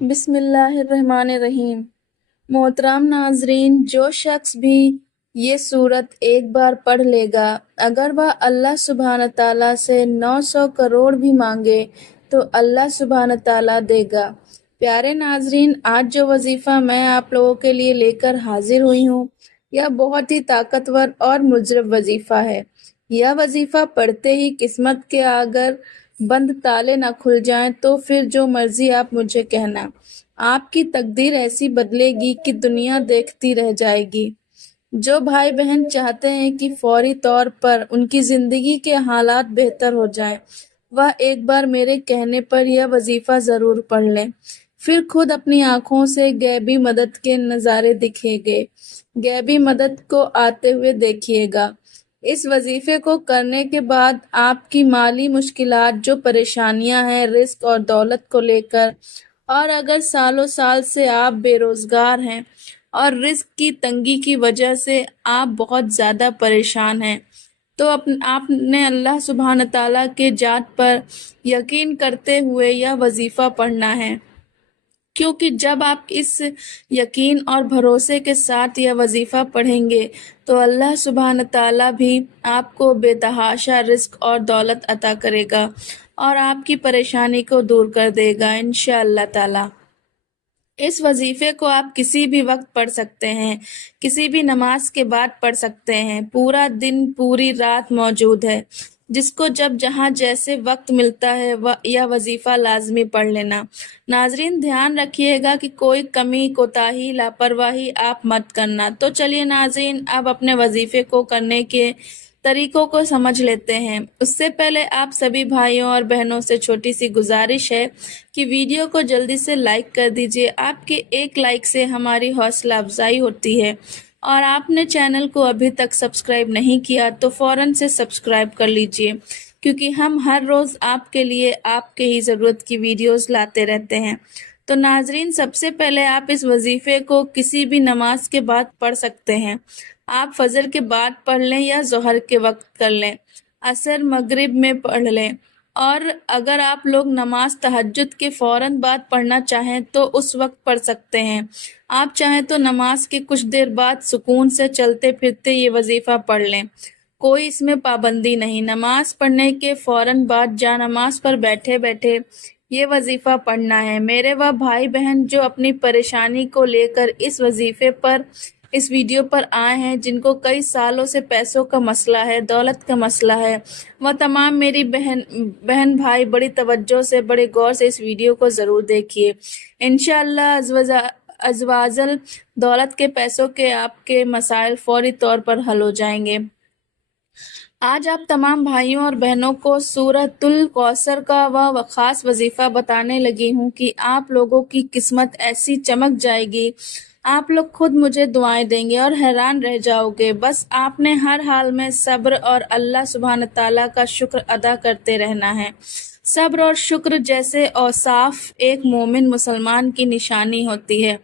بسم اللہ الرحمن الرحیم۔ محترم ناظرین، جو شخص بھی یہ سورت ایک بار پڑھ لے گا، اگر وہ اللہ سبحانہ تعالیٰ سے 900 کروڑ بھی مانگے تو اللہ سبحانہ تعالیٰ دے گا۔ پیارے ناظرین، آج جو وظیفہ میں آپ لوگوں کے لیے لے کر حاضر ہوئی ہوں، یہ بہت ہی طاقتور اور مجرب وظیفہ ہے۔ یہ وظیفہ پڑھتے ہی قسمت کے اگر بند تالے نہ کھل جائیں تو پھر جو مرضی آپ مجھے کہنا، آپ کی تقدیر ایسی بدلے گی کہ دنیا دیکھتی رہ جائے گی۔ جو بھائی بہن چاہتے ہیں کہ فوری طور پر ان کی زندگی کے حالات بہتر ہو جائیں، وہ ایک بار میرے کہنے پر یہ وظیفہ ضرور پڑھ لیں، پھر خود اپنی آنکھوں سے غیبی مدد کے نظارے دکھیں گے، غیبی مدد کو آتے ہوئے دیکھیے گا۔ اس وظیفے کو کرنے کے بعد آپ کی مالی مشکلات، جو پریشانیاں ہیں رزق اور دولت کو لے کر، اور اگر سالوں سال سے آپ بے روزگار ہیں اور رزق کی تنگی کی وجہ سے آپ بہت زیادہ پریشان ہیں، تو آپ نے اللہ سبحانہ تعالیٰ کے ذات پر یقین کرتے ہوئے یہ وظیفہ پڑھنا ہے، کیونکہ جب آپ اس یقین اور بھروسے کے ساتھ یہ وظیفہ پڑھیں گے تو اللہ سبحانہ تعالیٰ بھی آپ کو بے تحاشا رزق اور دولت عطا کرے گا اور آپ کی پریشانی کو دور کر دے گا انشاءاللہ تعالیٰ۔ اس وظیفے کو آپ کسی بھی وقت پڑھ سکتے ہیں، کسی بھی نماز کے بعد پڑھ سکتے ہیں، پورا دن پوری رات موجود ہے۔ جس کو جب جہاں جیسے وقت ملتا ہے یہ وظیفہ لازمی پڑھ لینا۔ ناظرین، دھیان رکھیے گا کہ کوئی کمی، کوتاہی، لاپرواہی آپ مت کرنا۔ تو چلیے ناظرین، اب اپنے وظیفے کو کرنے کے طریقوں کو سمجھ لیتے ہیں۔ اس سے پہلے آپ سبھی بھائیوں اور بہنوں سے چھوٹی سی گزارش ہے کہ ویڈیو کو جلدی سے لائک کر دیجیے۔ آپ کے ایک لائک سے ہماری حوصلہ افزائی ہوتی ہے، اور آپ نے چینل کو ابھی تک سبسکرائب نہیں کیا تو فوراً سے سبسکرائب کر لیجیے، کیونکہ ہم ہر روز آپ کے لیے آپ کے ہی ضرورت کی ویڈیوز لاتے رہتے ہیں۔ تو ناظرین، سب سے پہلے آپ اس وظیفے کو کسی بھی نماز کے بعد پڑھ سکتے ہیں۔ آپ فجر کے بعد پڑھ لیں یا ظہر کے وقت کر لیں، عصر مغرب میں پڑھ لیں، اور اگر آپ لوگ نماز تہجد کے فوراً بعد پڑھنا چاہیں تو اس وقت پڑھ سکتے ہیں۔ آپ چاہیں تو نماز کے کچھ دیر بعد سکون سے چلتے پھرتے یہ وظیفہ پڑھ لیں، کوئی اس میں پابندی نہیں۔ نماز پڑھنے کے فوراً بعد جا نماز پر بیٹھے بیٹھے یہ وظیفہ پڑھنا ہے۔ میرے وہ بھائی بہن جو اپنی پریشانی کو لے کر اس وظیفے پر، اس ویڈیو پر آئے ہیں، جن کو کئی سالوں سے پیسوں کا مسئلہ ہے، دولت کا مسئلہ ہے، وہ تمام میری بہن بھائی بڑی توجہ سے، بڑے غور سے اس ویڈیو کو ضرور دیکھیے۔ انشاءاللہ ازواجل دولت کے پیسوں کے آپ کے مسائل فوری طور پر حل ہو جائیں گے۔ آج آپ تمام بھائیوں اور بہنوں کو سورۃ الکوثر کا وہ خاص وظیفہ بتانے لگی ہوں کہ آپ لوگوں کی قسمت ایسی چمک جائے گی، آپ لوگ خود مجھے دعائیں دیں گے اور حیران رہ جاؤ گے۔ بس آپ نے ہر حال میں صبر اور اللہ سبحانہ تعالیٰ کا شکر ادا کرتے رہنا ہے۔ صبر اور شکر جیسے اوصاف ایک مومن مسلمان کی نشانی ہوتی ہے۔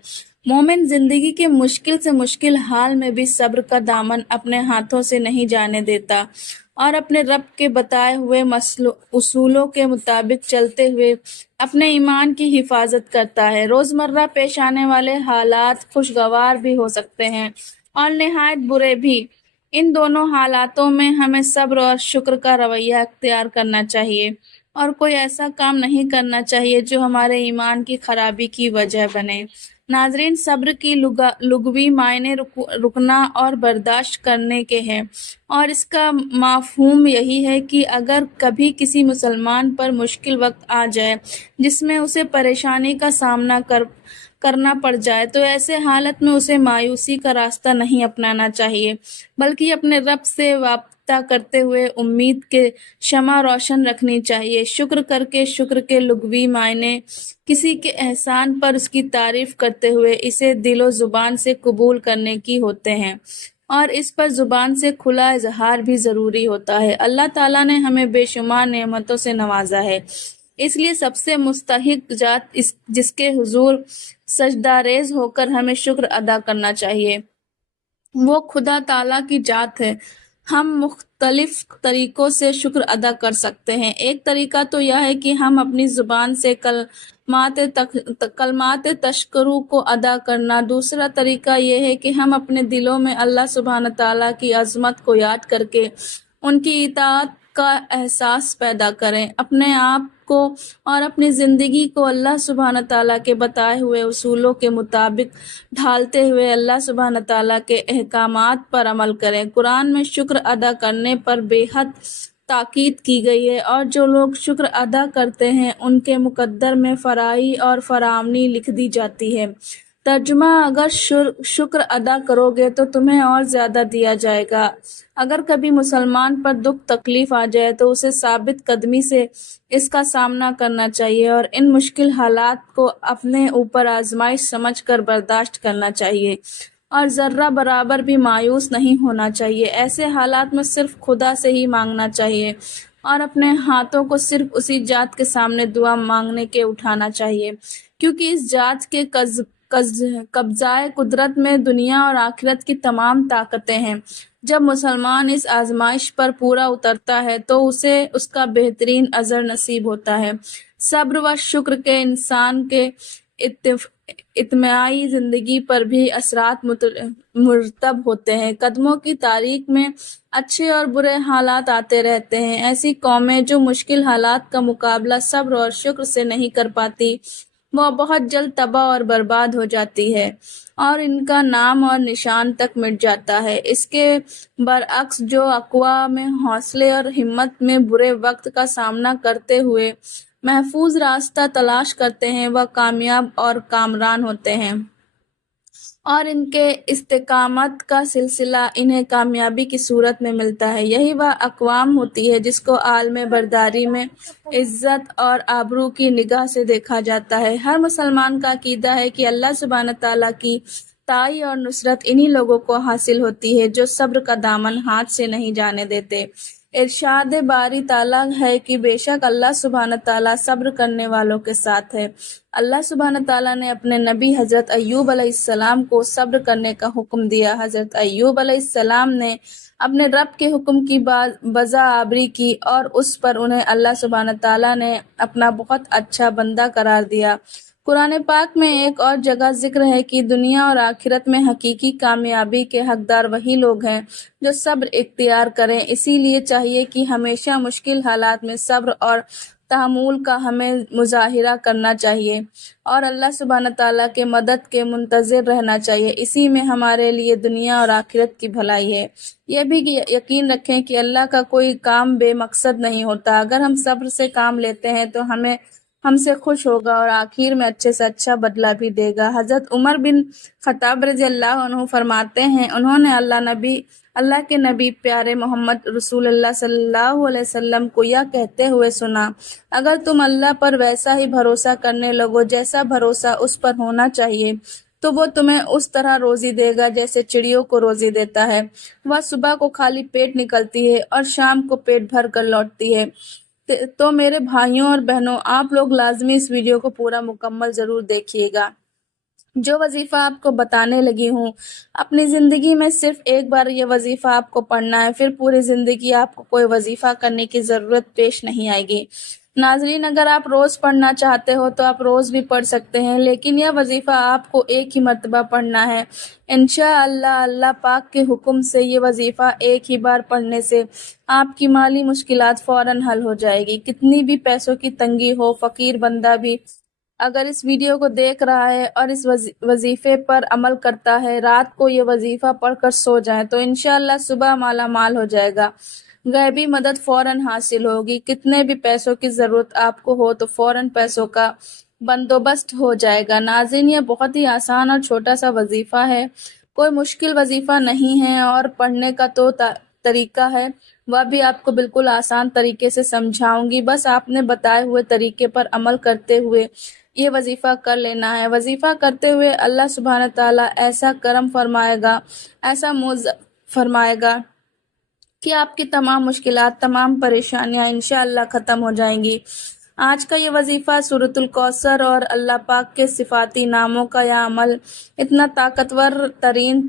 مومن زندگی کے مشکل سے مشکل حال میں بھی صبر کا دامن اپنے ہاتھوں سے نہیں جانے دیتا، اور اپنے رب کے بتائے ہوئے اصولوں کے مطابق چلتے ہوئے اپنے ایمان کی حفاظت کرتا ہے۔ روزمرہ پیش آنے والے حالات خوشگوار بھی ہو سکتے ہیں اور نہایت برے بھی۔ ان دونوں حالاتوں میں ہمیں صبر اور شکر کا رویہ اختیار کرنا چاہیے، اور کوئی ایسا کام نہیں کرنا چاہیے جو ہمارے ایمان کی خرابی کی وجہ بنے۔ ناظرین، صبر کی لغوی معنی رکنا اور برداشت کرنے کے ہیں، اور اس کا مفہوم یہی ہے کہ اگر کبھی کسی مسلمان پر مشکل وقت آ جائے جس میں اسے پریشانی کا سامنا کرنا پڑ جائے، تو ایسے حالت میں اسے مایوسی کا راستہ نہیں اپنانا چاہیے، بلکہ اپنے رب سے وابستہ کرتے ہوئے امید کے شمع روشن رکھنی چاہیے۔ شکر کر کے، شکر کے لغوی معنی کسی کے احسان پر اس کی تعریف کرتے ہوئے اسے دل و زبان سے قبول کرنے کی ہوتے ہیں، اور اس پر زبان سے کھلا اظہار بھی ضروری ہوتا ہے۔ اللہ تعالیٰ نے ہمیں بے شمار نعمتوں سے نوازا ہے، اس لیے سب سے مستحق ذات جس کے حضور سجدہ ریز ہو کر ہمیں شکر ادا کرنا چاہیے، وہ خدا تعالیٰ کی ذات ہے۔ ہم مختلف طریقوں سے شکر ادا کر سکتے ہیں۔ ایک طریقہ تو یہ ہے کہ ہم اپنی زبان سے کلمات تشکر کو ادا کرنا۔ دوسرا طریقہ یہ ہے کہ ہم اپنے دلوں میں اللہ سبحانہ تعالیٰ کی عظمت کو یاد کر کے ان کی اطاعت کا احساس پیدا کریں۔ اپنے آپ کو اور اپنی زندگی کو اللہ سبحانہ تعالیٰ کے بتائے ہوئے اصولوں کے مطابق ڈھالتے ہوئے اللہ سبحانہ تعالیٰ کے احکامات پر عمل کریں۔ قرآن میں شکر ادا کرنے پر بے حد تاکید کی گئی ہے، اور جو لوگ شکر ادا کرتے ہیں ان کے مقدر میں فرائی اور فراوانی لکھ دی جاتی ہے۔ ترجمہ: اگر شکر ادا کرو گے تو تمہیں اور زیادہ دیا جائے گا۔ اگر کبھی مسلمان پر دکھ تکلیف آ جائے تو اسے ثابت قدمی سے اس کا سامنا کرنا چاہیے اور ان مشکل حالات کو اپنے اوپر آزمائش سمجھ کر برداشت کرنا چاہیے، اور ذرہ برابر بھی مایوس نہیں ہونا چاہیے۔ ایسے حالات میں صرف خدا سے ہی مانگنا چاہیے اور اپنے ہاتھوں کو صرف اسی ذات کے سامنے دعا مانگنے کے اٹھانا چاہیے، کیونکہ اس ذات کے قبضہ قدرت میں دنیا اور آخرت کی تمام طاقتیں ہیں۔ جب مسلمان اس آزمائش پر پورا اترتا ہے تو اسے اس کا بہترین اجر نصیب ہوتا ہے۔ صبر و شکر کے انسان کے اجتماعی زندگی پر بھی اثرات مرتب ہوتے ہیں۔ قدموں کی تاریخ میں اچھے اور برے حالات آتے رہتے ہیں۔ ایسی قومیں جو مشکل حالات کا مقابلہ صبر اور شکر سے نہیں کر پاتی، وہ بہت جلد تباہ اور برباد ہو جاتی ہے اور ان کا نام اور نشان تک مٹ جاتا ہے۔ اس کے برعکس جو اقوام میں حوصلے اور ہمت میں برے وقت کا سامنا کرتے ہوئے محفوظ راستہ تلاش کرتے ہیں، وہ کامیاب اور کامران ہوتے ہیں، اور ان کے استقامت کا سلسلہ انہیں کامیابی کی صورت میں ملتا ہے۔ یہی وہ اقوام ہوتی ہے جس کو عالم برداری میں عزت اور آبرو کی نگاہ سے دیکھا جاتا ہے۔ ہر مسلمان کا عقیدہ ہے کہ اللہ سبحانہ تعالیٰ کی تائید اور نصرت انہی لوگوں کو حاصل ہوتی ہے جو صبر کا دامن ہاتھ سے نہیں جانے دیتے۔ ارشاد باری تعالیٰ ہے کہ بے شک اللہ سبحانہ تعالیٰ صبر کرنے والوں کے ساتھ ہے۔ اللہ سبحانہ تعالیٰ نے اپنے نبی حضرت ایوب علیہ السلام کو صبر کرنے کا حکم دیا۔ حضرت ایوب علیہ السلام نے اپنے رب کے حکم کی بازآوری کی اور اس پر انہیں اللہ سبحانہ تعالیٰ نے اپنا بہت اچھا بندہ قرار دیا۔ قرآن پاک میں ایک اور جگہ ذکر ہے کہ دنیا اور آخرت میں حقیقی کامیابی کے حقدار وہی لوگ ہیں جو صبر اختیار کریں۔ اسی لیے چاہیے کہ ہمیشہ مشکل حالات میں صبر اور تحمل کا ہمیں مظاہرہ کرنا چاہیے اور اللہ سبحانہ تعالیٰ کے مدد کے منتظر رہنا چاہیے۔ اسی میں ہمارے لیے دنیا اور آخرت کی بھلائی ہے۔ یہ بھی یقین رکھیں کہ اللہ کا کوئی کام بے مقصد نہیں ہوتا۔ اگر ہم صبر سے کام لیتے ہیں تو ہم سے خوش ہوگا اور آخر میں اچھے سے اچھا بدلہ بھی دے گا۔ حضرت عمر بن خطاب رضی اللہ عنہ فرماتے ہیں، انہوں نے اللہ کے نبی پیارے محمد رسول اللہ صلی اللہ علیہ وسلم کو یہ کہتے ہوئے سنا، اگر تم اللہ پر ویسا ہی بھروسہ کرنے لگو جیسا بھروسہ اس پر ہونا چاہیے تو وہ تمہیں اس طرح روزی دے گا جیسے چڑیوں کو روزی دیتا ہے۔ وہ صبح کو خالی پیٹ نکلتی ہے اور شام کو پیٹ بھر کر لوٹتی ہے۔ تو میرے بھائیوں اور بہنوں، آپ لوگ لازمی اس ویڈیو کو پورا مکمل ضرور دیکھیے گا۔ جو وظیفہ آپ کو بتانے لگی ہوں، اپنی زندگی میں صرف ایک بار یہ وظیفہ آپ کو پڑھنا ہے، پھر پوری زندگی آپ کو کوئی وظیفہ کرنے کی ضرورت پیش نہیں آئے گی۔ ناظرین، اگر آپ روز پڑھنا چاہتے ہو تو آپ روز بھی پڑھ سکتے ہیں، لیکن یہ وظیفہ آپ کو ایک ہی مرتبہ پڑھنا ہے۔ انشاءاللہ اللہ پاک کے حکم سے یہ وظیفہ ایک ہی بار پڑھنے سے آپ کی مالی مشکلات فوراً حل ہو جائے گی۔ کتنی بھی پیسوں کی تنگی ہو، فقیر بندہ بھی اگر اس ویڈیو کو دیکھ رہا ہے اور اس وظیفے پر عمل کرتا ہے، رات کو یہ وظیفہ پڑھ کر سو جائے تو انشاءاللہ صبح مالا مال ہو جائے گا، غیبی مدد فوراً حاصل ہوگی۔ کتنے بھی پیسوں کی ضرورت آپ کو ہو تو فوراً پیسوں کا بندوبست ہو جائے گا۔ ناظرین، یہ بہت ہی آسان اور چھوٹا سا وظیفہ ہے، کوئی مشکل وظیفہ نہیں ہے، اور پڑھنے کا تو طریقہ ہے وہ بھی آپ کو بالکل آسان طریقے سے سمجھاؤں گی۔ بس آپ نے بتائے ہوئے طریقے پر عمل کرتے ہوئے یہ وظیفہ کر لینا ہے۔ وظیفہ کرتے ہوئے اللہ سبحانہ تعالیٰ ایسا کرم فرمائے گا، ایسا معاوضہ فرمائے گا کہ آپ کی تمام مشکلات، تمام پریشانیاں انشاءاللہ ختم ہو جائیں گی۔ آج کا یہ وظیفہ سورۃ الکوثر اور اللہ پاک کے صفاتی ناموں کا یہ عمل اتنا طاقتور ترین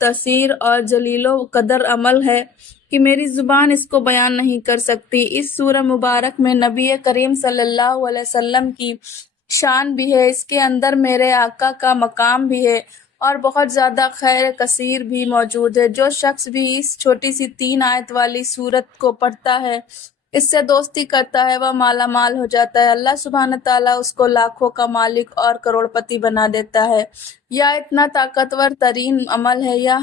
تاثیر اور جلیل و قدر عمل ہے کہ میری زبان اس کو بیان نہیں کر سکتی۔ اس سورہ مبارک میں نبی کریم صلی اللہ علیہ وسلم کی شان بھی ہے، اس کے اندر میرے آقا کا مقام بھی ہے اور بہت زیادہ خیر کثیر بھی موجود ہے۔ جو شخص بھی اس چھوٹی سی 3 آیت والی سورت کو پڑھتا ہے، اس سے دوستی کرتا ہے، وہ مالا مال ہو جاتا ہے۔ اللہ سبحانہ تعالیٰ اس کو لاکھوں کا مالک اور کروڑ پتی بنا دیتا ہے۔ یا اتنا طاقتور ترین عمل ہے، یا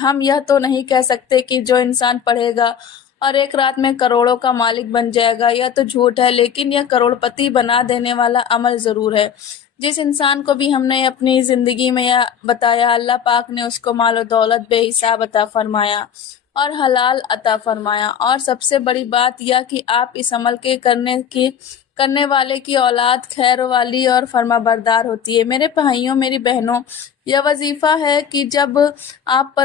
ہم یہ تو نہیں کہہ سکتے کہ جو انسان پڑھے گا اور ایک رات میں کروڑوں کا مالک بن جائے گا، یہ تو جھوٹ ہے، لیکن یہ کروڑ پتی بنا دینے والا عمل ضرور ہے۔ جس انسان کو بھی ہم نے اپنی زندگی میں یہ بتایا، اللہ پاک نے اس کو مال و دولت بے حساب عطا فرمایا اور حلال عطا فرمایا، اور سب سے بڑی بات یہ کہ آپ اس عمل کے کرنے والے کی اولاد خیر والی اور فرما بردار ہوتی ہے۔ میرے بھائیوں، میری بہنوں، یہ وظیفہ ہے کہ جب آپ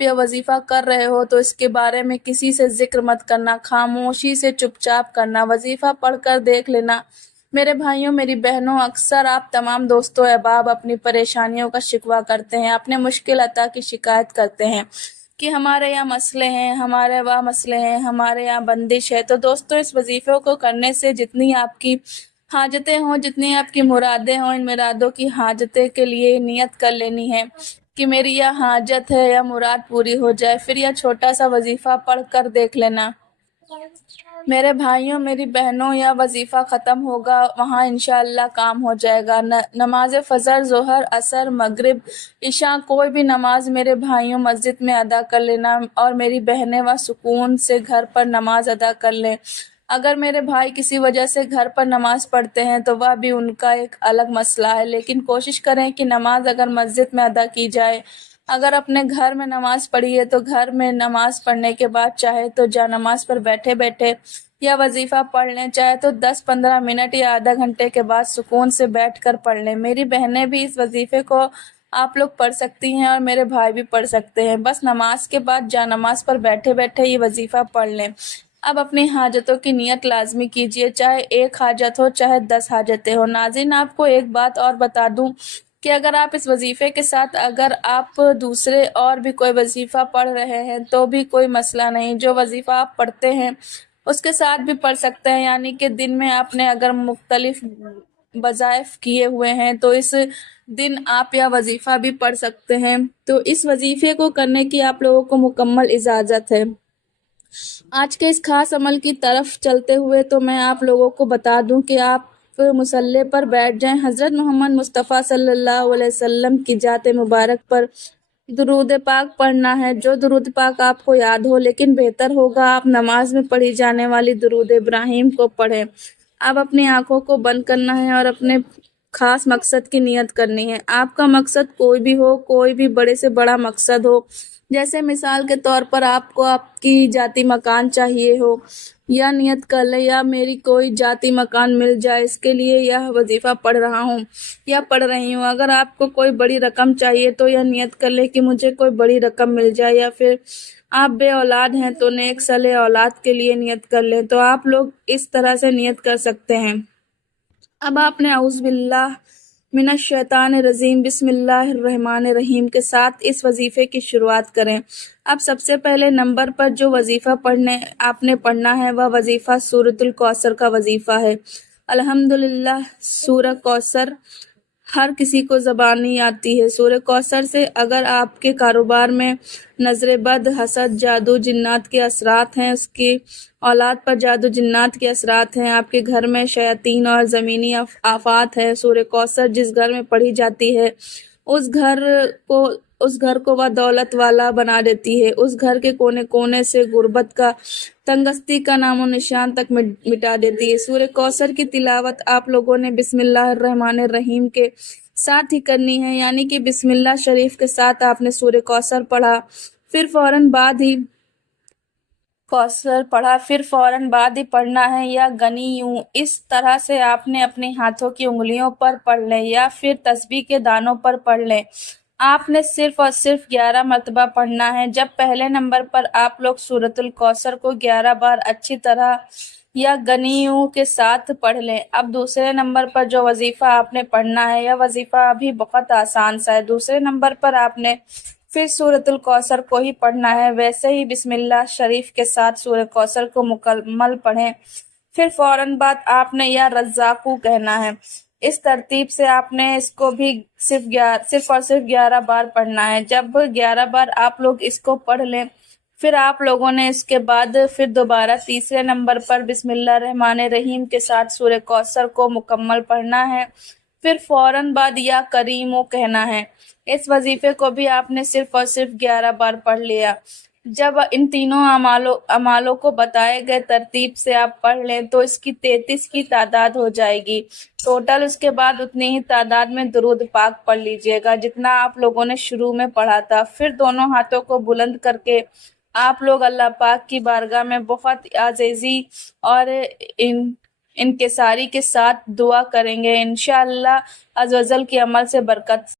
یہ وظیفہ کر رہے ہو تو اس کے بارے میں کسی سے ذکر مت کرنا، خاموشی سے چپ چاپ کرنا، وظیفہ پڑھ کر دیکھ لینا۔ میرے بھائیوں، میری بہنوں، اکثر آپ تمام دوستوں احباب اپنی پریشانیوں کا شکوہ کرتے ہیں، اپنے مشکل عطا کی شکایت کرتے ہیں کہ ہمارے یہاں مسئلے ہیں، ہمارے وہاں مسئلے ہیں، ہمارے یہاں بندش ہے۔ تو دوستوں، اس وظیفے کو کرنے سے جتنی آپ کی حاجتیں ہوں، جتنی آپ کی مرادیں ہوں، ان مرادوں کی حاجتیں کے لیے نیت کر لینی ہے کہ میری یہ حاجت ہے یا مراد پوری ہو جائے، پھر یہ چھوٹا سا وظیفہ پڑھ کر دیکھ لینا۔ میرے بھائیوں، میری بہنوں، یا وظیفہ ختم ہوگا، وہاں انشاءاللہ کام ہو جائے گا۔ نماز فجر، ظہر، عصر، مغرب، عشاء، کوئی بھی نماز میرے بھائیوں مسجد میں ادا کر لینا، اور میری بہنیں وہ سکون سے گھر پر نماز ادا کر لیں۔ اگر میرے بھائی کسی وجہ سے گھر پر نماز پڑھتے ہیں تو وہ بھی ان کا ایک الگ مسئلہ ہے، لیکن کوشش کریں کہ نماز اگر مسجد میں ادا کی جائے، اگر اپنے گھر میں نماز پڑھی ہے تو گھر میں نماز پڑھنے کے بعد چاہے تو جا نماز پر بیٹھے بیٹھے یا وظیفہ پڑھ لیں، چاہے تو 10-15 منٹ یا آدھا گھنٹے کے بعد سکون سے بیٹھ کر پڑھ لیں۔ میری بہنیں بھی اس وظیفے کو آپ لوگ پڑھ سکتی ہیں اور میرے بھائی بھی پڑھ سکتے ہیں، بس نماز کے بعد جا نماز پر بیٹھے بیٹھے یہ وظیفہ پڑھ لیں۔ اب اپنی حاجتوں کی نیت لازمی کیجیے، چاہے 1 حاجت ہو، چاہے 10 حاجتیں ہو۔ ناظرین، آپ کو ایک بات اور بتا دوں کہ اگر آپ اس وظیفے کے ساتھ اگر آپ دوسرے اور بھی کوئی وظیفہ پڑھ رہے ہیں تو بھی کوئی مسئلہ نہیں، جو وظیفہ آپ پڑھتے ہیں اس کے ساتھ بھی پڑھ سکتے ہیں، یعنی کہ دن میں آپ نے اگر مختلف وظائف کیے ہوئے ہیں تو اس دن آپ یا وظیفہ بھی پڑھ سکتے ہیں۔ تو اس وظیفے کو کرنے کی آپ لوگوں کو مکمل اجازت ہے۔ آج کے اس خاص عمل کی طرف چلتے ہوئے تو میں آپ لوگوں کو بتا دوں کہ آپ مصلی پر بیٹھ جائیں، حضرت محمد مصطفیٰ صلی اللہ علیہ وسلم کی ذات مبارک پر درود پاک پڑھنا ہے۔ جو درود پاک آپ کو یاد ہو، لیکن بہتر ہوگا آپ نماز میں پڑھی جانے والی درود ابراہیم کو پڑھیں۔ اب اپنی آنکھوں کو بند کرنا ہے اور اپنے خاص مقصد کی نیت کرنی ہے۔ آپ کا مقصد کوئی بھی ہو، کوئی بھی بڑے سے بڑا مقصد ہو، جیسے مثال کے طور پر آپ کو آپ کی ذاتی مکان چاہیے ہو، یا نیت کر لے یا میری کوئی ذاتی مکان مل جائے، اس کے لیے یہ وظیفہ پڑھ رہا ہوں یا پڑھ رہی ہوں۔ اگر آپ کو کوئی بڑی رقم چاہیے تو یہ نیت کر لے کہ مجھے کوئی بڑی رقم مل جائے، یا پھر آپ بے اولاد ہیں تو نیک صالح اولاد کے لیے نیت کر لیں۔ تو آپ لوگ اس طرح سے نیت کر سکتے ہیں۔ اب آپ نے اعوذ باللہ من الشیطان الرجیم بسم اللہ الرحمن الرحیم کے ساتھ اس وظیفے کی شروعات کریں۔ اب سب سے پہلے نمبر پر جو وظیفہ آپ نے پڑھنا ہے وہ وظیفہ سورۃ الکوثر کا وظیفہ ہے۔ الحمدللہ، سورہ کوثر ہر کسی کو زبانی آتی ہے۔ سورہ کوثر سے اگر آپ کے کاروبار میں نظر بد، حسد، جادو، جنات کے اثرات ہیں، اس کی اولاد پر جادو جنات کے اثرات ہیں، آپ کے گھر میں شیاطین اور زمینی آفات ہے، سورہ کوثر جس گھر میں پڑھی جاتی ہے اس گھر کو وہ دولت والا بنا دیتی ہے، اس گھر کے کونے کونے سے غربت کا، تنگستی کا نام و نشان تک مٹا دیتی ہے۔ سورہ کوثر کی تلاوت آپ لوگوں نے بسم اللہ الرحمن الرحیم کے ساتھ ہی کرنی ہے، یعنی کہ بسم اللہ شریف کے ساتھ آپ نے سورہ کوثر پڑھا، پھر فوراً بعد ہی پڑھنا ہے، یا گنی یوں اس طرح سے آپ نے اپنے ہاتھوں کی انگلیوں پر پڑھ لیں یا پھر تسبیح کے دانوں پر پڑھ لیں۔ آپ نے صرف اور صرف 11 مرتبہ پڑھنا ہے۔ جب پہلے نمبر پر آپ لوگ سورۃ الکوثر کو 11 بار اچھی طرح یا گنیوں کے ساتھ پڑھ لیں۔ اب دوسرے نمبر پر جو وظیفہ آپ نے پڑھنا ہے، یہ وظیفہ بھی بہت آسان سا ہے۔ دوسرے نمبر پر آپ نے پھر سورۃ الکوثر کو ہی پڑھنا ہے، ویسے ہی بسم اللہ شریف کے ساتھ سورہ کوثر کو مکمل پڑھیں۔ پھر فوراً بعد آپ نے یا رزاقو کہنا ہے۔ اس ترتیب سے آپ نے اس کو بھی صرف اور صرف 11 بار پڑھنا ہے۔ جب 11 بار آپ لوگ اس کو پڑھ لیں، پھر آپ لوگوں نے اس کے بعد پھر دوبارہ تیسرے نمبر پر بسم اللہ الرحمن الرحیم کے ساتھ سورہ کوثر کو مکمل پڑھنا ہے۔ پھر فوراً بعد یا کریمو کہنا ہے۔ اس وظیفے کو بھی آپ نے صرف اور صرف 11 بار پڑھ لیا۔ جب ان تینوں اعمالوں کو بتائے گئے ترتیب سے آپ پڑھ لیں تو اس کی 33 کی تعداد ہو جائے گی ٹوٹل۔ اس کے بعد اتنی ہی تعداد میں درود پاک پڑھ لیجئے گا جتنا آپ لوگوں نے شروع میں پڑھا تھا۔ پھر دونوں ہاتھوں کو بلند کر کے آپ لوگ اللہ پاک کی بارگاہ میں بہت عاجزی اور انکساری کے ساتھ دعا کریں گے۔ انشاءاللہ عز و جل کے عمل سے برکت